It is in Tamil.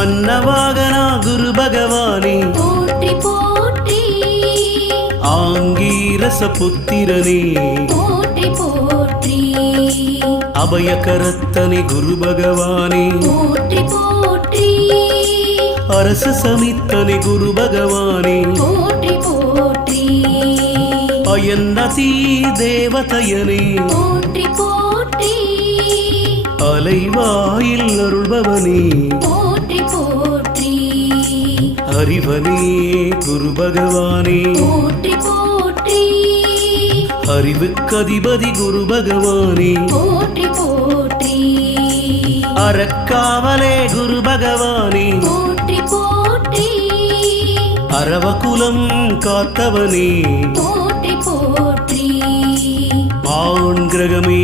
அன்னவாகனா குரு பகவானே போற்றி போற்றி ஆங்கீரச புத்திரனே போற்றி போற்றி அபயகரத்தனே குரு பகவானே போற்றி போற்றி அரச சமித்தனே குரு பகவானே போற்றி போற்றி அயன்னதி தேவதையனே போற்றி போற்றி அலைவாயில் அருள்பவனே போற்றி போற்றி அறிவனே குரு பகவானே போற்றி போற்றி அறிவுக்கதிபதி குரு பகவானே போற்றி போற்றி அறக்காவலே குரு பகவானே போற்றி போற்றி அரவகுலம் காத்தவனே போற்றி போற்றி ஆண் கிரகமே